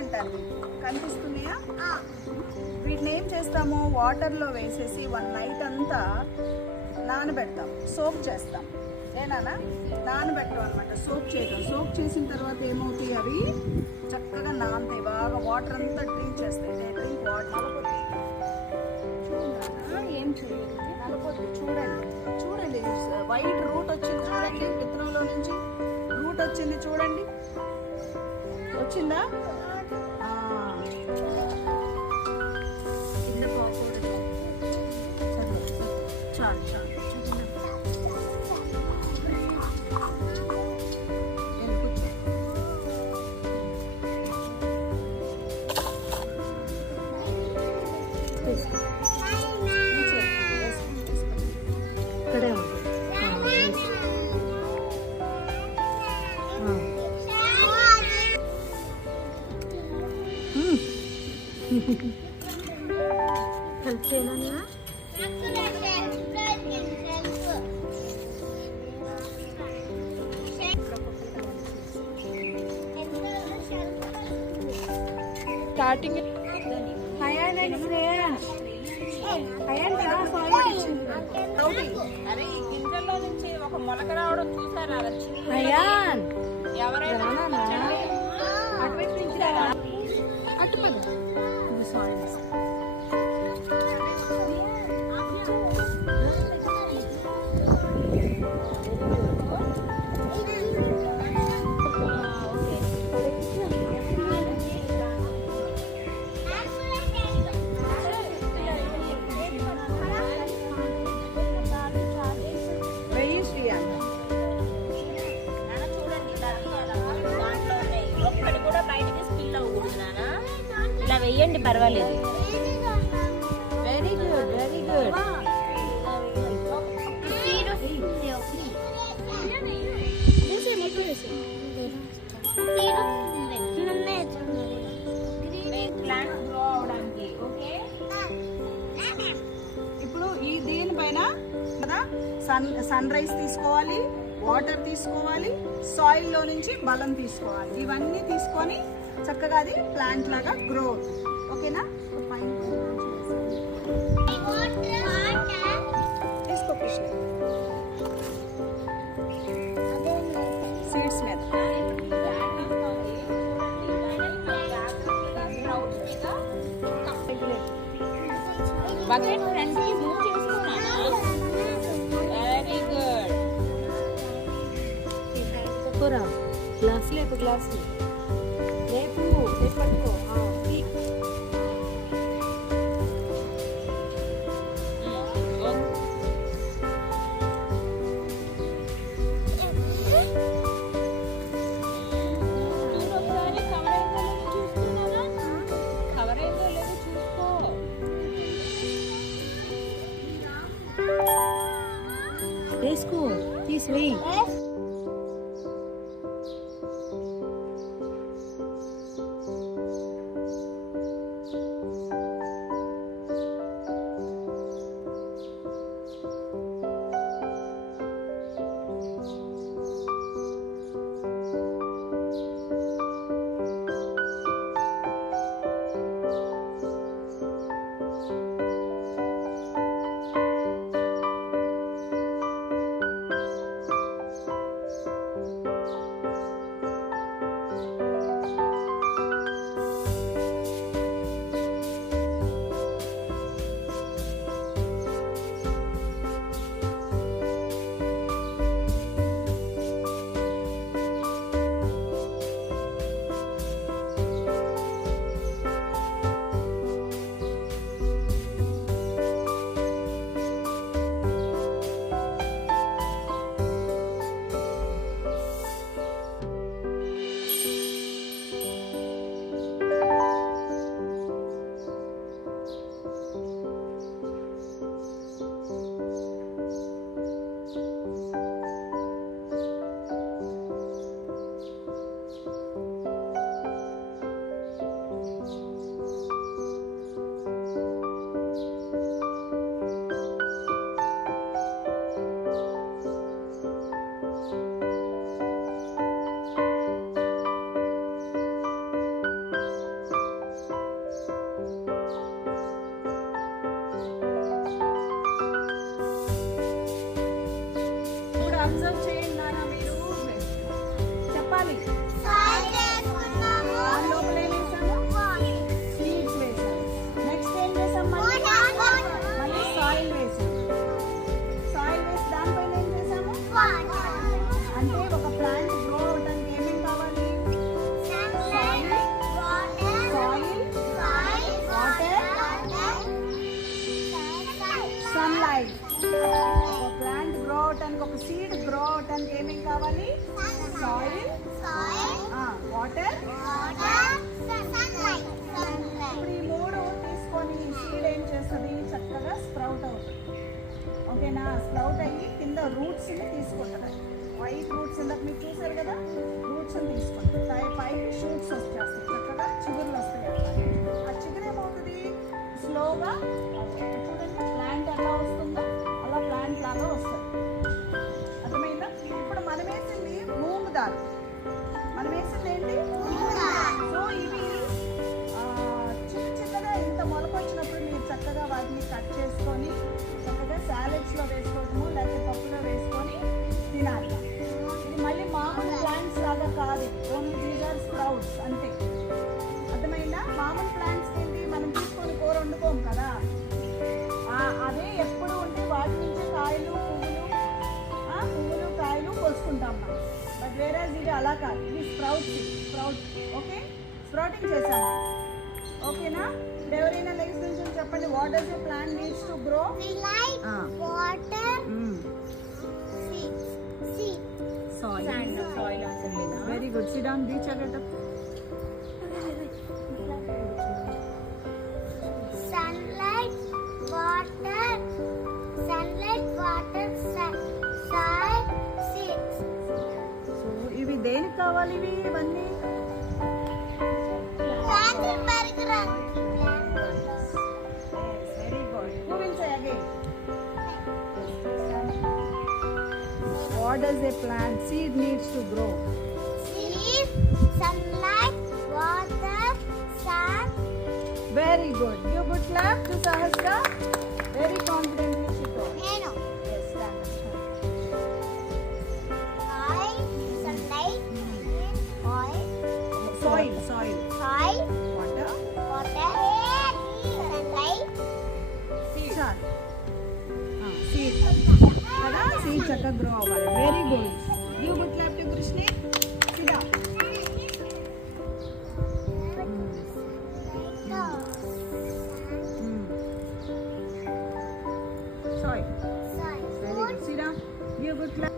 అంటారు. కనిపిస్తున్నాయా? వీటిని ఏం చేస్తాము, వాటర్లో వేసేసి 1 నైట్ అంతా నానబెడతాం, సోక్ చేస్తాం. ఏనా నానబెట్టడం అనమాట, సోక్ చేయడం. సోక్ చేసిన తర్వాత ఏమవుతాయి, అవి చక్కగా నానతాయి, బాగా వాటర్ అంతా డ్రింక్ చేస్తాయి. డ్రింక్ వాటర్ నలకొద్ది, ఏం చేయదు, నలకొద్ది. చూడండి చూడండి, వైట్ రూట్ వచ్చింది చూడండి, విత్తనంలో నుంచి రూట్ వచ్చింది చూడండి, వచ్చిందా? కింద పోకూడదు. చాలు చాలు. ఇక్కడే ఉంది. హెల్ప్ చేయాలన్నా స్టార్టింగ్ అరే ఈ గింజల్లో నుంచి ఒక మొలక రావడం చూసారా? ఎవరైనా వెయ్యండి, పర్వాలేదు. Very good, very good. ఇప్పుడు ఈ దీనిపైన కదా సన్ రైజ్ తీసుకోవాలి, వాటర్ తీసుకోవాలి, సాయిల్ లో నుంచి బలం తీసుకోవాలి. ఇవన్నీ తీసుకొని చక్కగా అది ప్లాంట్ లాగా గ్రో అవుతుంది. ఓకేనా? తీసుకో కృష్ణ, సీడ్స్ మీద బకెట్ ఫ్రంట్ కి మూవ్ చేస్తున్నానా? Very good. కూరా గ్లాస్ లేపు, గ్లాస్ రేపు పట్టుకో. వేసుకో, తీసివేయి. అబ్జర్వ్ చేయండి నాన్న మీరు చెప్పాలి. సాయి చేసుకున్నాము. దాని లోపల ఏం వేసాము? సీడ్స్ వేసాము. నెక్స్ట్ ఏం చేసాం? మళ్ళీ సాయిల్ వేసాము. సాయిల్ వేసి దానిపైన ఏం చేసాము? అంటే ఒక ప్లాంట్ గ్రో అవడానికి ఏమేమి కావాలి? Soil, water, sunlight. ఒక ప్లాంట్ గ్రో అవడానికి, ఒక సీడ్ గ్రో అవడానికి ఏమేమి కావాలి? Soil, water. ఇప్పుడు ఈ మూడు తీసుకొని ఈ సీడ్ ఏం చేస్తుంది? చక్కగా స్ప్రౌట్ అవుతుంది. ఓకేనా? స్ప్రౌట్ అయ్యి కింద రూట్స్ని తీసుకుంటుంది. వైట్ రూట్స్ ఇందాక మీరు చూసారు కదా, రూట్స్ని తీసుకుంటుంది. పైకి షూట్స్ వచ్చేస్తాయి, చక్కగా చిగురులు వస్తాయి అన్నమాట. ఆ చిగురు ఏమవుతుంది? స్లోగా చూడండి, ప్లాంట్ ఎలా వస్తుందో అలా ప్లాంట్ లాగా వస్తుంది. అర్థమైందా? ఇప్పుడు మనం వేసింది మూంగ్ దాల్. మనం వేసింది ఏంటి? సో ఇవి చిన్న చిన్నగా ఇంత మొలక వచ్చినప్పుడు మీరు చక్కగా వాటిని కట్ చేసుకొని చక్కగా సాలెడ్స్లో వేసుకోవడము, లేకపోతే పప్పులో వేసుకొని తినాలి. ఇది మళ్ళీ మామూలు ప్లాంట్స్ లాగా కాదు, ఓన్లీ దీస్ ఆర్ స్ప్రౌట్స్ అంతే. అర్థమైందా? మామూలు ప్లాంట్స్ ఏంటి, మనం తీసుకొని కూర వండుకోము కదా, అదే ఎప్పుడు ఉంటే వాటి నుంచి కాయలు, పువ్వులు కాయలు కోసుకుంటాం మనం. బట్ వేరే ఇది అలా కాదు, ఇది స్ప్రౌట్. ఓకే, స్ప్రౌటింగ్ చేసాం. ఓకేనా? ఎవరైనా నెక్స్ట్ నుంచి చెప్పండి, what does a plant needs to grow? Soil answer లేదా? Very good. సిట్ డౌన్, రీచ్ అగట్. Sunlight, water, soil, seeds. So ఇవి దేనికి కావాలి? ఇవన్నీ Plant పెరగడానికి. Very good. Who will say again? What does a plant seed needs to grow? Seeds, sunlight, water, sun. Very good. Give good clap to Sahasra. Very confidently she told. నేను Yes, stand up. sunlight, oil, Soil. soil, Water. water, sunlight, Sun. Seed. కదా? Seed చక్కగా grow అవ్వాలి. Very good. Give good clap to Krishna. Sit down. Soil. soil, Very good. Sit down. Give good clap.